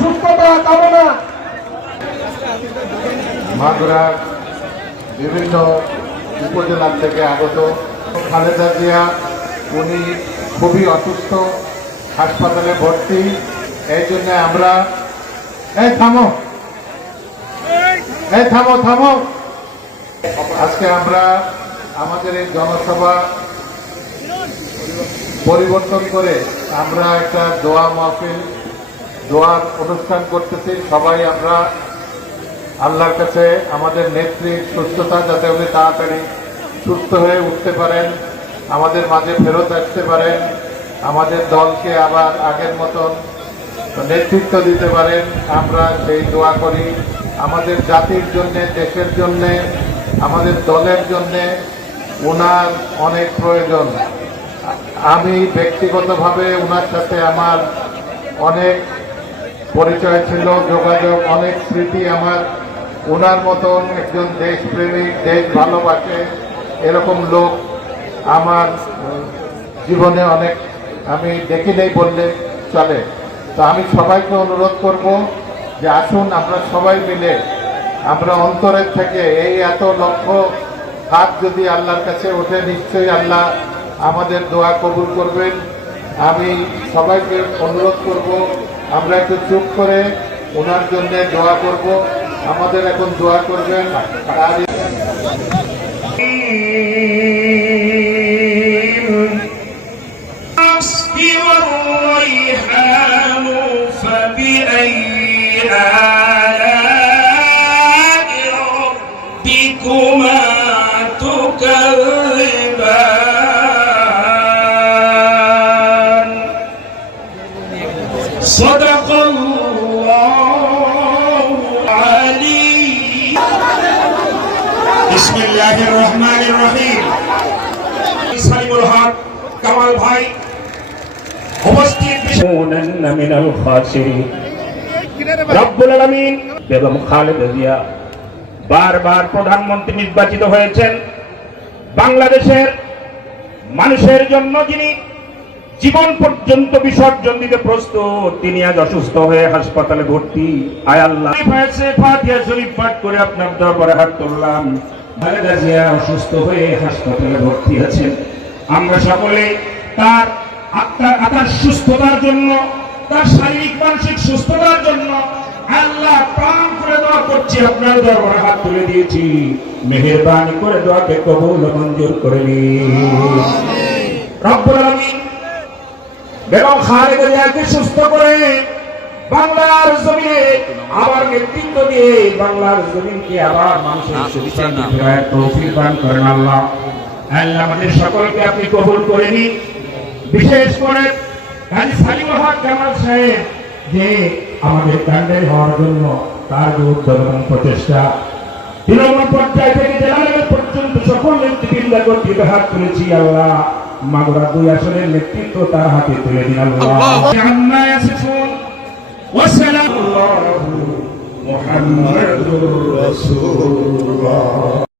সুস্থতা, কামনা। মাগুরার বিভিন্ন উপজেলার থেকে আগত। খালেদা জিয়া, উনি খুবই অসুস্থ, হাসপাতালে ভর্তি। এই জন্য আমরা এই থামো। এই থামো থামো। আজকে আমরা আমাদের এই জনসভা পরিবর্তন করে আমরা একটা দোয়া মাহফিল দোয়ার অনুষ্ঠান করতেছি। সবাই আমরা আল্লাহর কাছে আমাদের নেত্রীর সুস্থতা যাতে উনি তাড়াতাড়ি সুস্থ হয়ে উঠতে পারেন, আমাদের মাঝে ফেরত আসতে পারেন, আমাদের দলকে আবার আগের মতন নেতৃত্ব দিতে পারেন। আমরা সেই দোয়া করি আমাদের জাতির জন্যে, দেশের জন্যে, আমাদের দলের জন্যে। ওনার অনেক প্রয়োজন। আমি ব্যক্তিগতভাবে ওনার সাথে আমার অনেক পরিচয় ছিল, যোগাযোগ, অনেক স্মৃতি আমার। ওনার মতন একজন দেশপ্রেমিক, দেশ ভালোবাসে এরকম লোক আমার জীবনে অনেক, আমি দেখি নেই বললে চলে। তো আমি সবাইকে অনুরোধ করব যে আসুন আমরা সবাই মিলে, আমরা অন্তরের থেকে এই এত লক্ষ হাত যদি আল্লাহর কাছে ওঠে, নিশ্চয়ই আল্লাহ আমাদের দোয়া কবুল করবেন। আমি সবাইকে অনুরোধ করব আমরা একটু চুপ করে ওনার জন্য দোয়া করব আমাদের এখন দোয়া করবেন আর والريحان فبأي آلاء আমার ভাই মানুষের জন্য যিনি জীবন পর্যন্ত বিসর্জন দিতে প্রস্তুত তিনি আজ অসুস্থ হয়ে হাসপাতালে ভর্তি। আয় আল্লাহ। পাঠ করে আপনার দরবারে হাত তুললাম। অসুস্থ হয়ে হাসপাতালে ভর্তি আছেন। আমরা সকলে তার আত্মার আত্মার সুস্থতার জন্য, তার শারীরিক, মানসিক সুস্থতার জন্য আল্লাহ প্রাণ করে দোয়া করছি। আপনার দরবারে হাত তুলে দিয়েছি। মেহেরবানি করে দোয়াকে কবুল মঞ্জুর করে রব্বুল আলামিন বেগম খালেদা জিয়াকে সুস্থ করে বাংলার জমিনে আবার নেতৃত্ব দিয়ে বাংলার জমিনকে আবার মানুষের সুবিচার তৌফিক দান করেন আল্লাহ। আল্লাহ আমাদের সকলকে আপনি কবুল করে নিন। বিশেষ করে যে আমাদের কাণ্ডারি হওয়ার জন্য তার যে উদ্যোগ প্রচেষ্টা তৃণমূল পর্যায় থেকে পর্যন্ত সকল নেতৃবৃন্দ হাত আল্লাহ মাগুরা দুই আসনের নেতৃত্ব তার হাতে তুলে দিন আল্লাহ।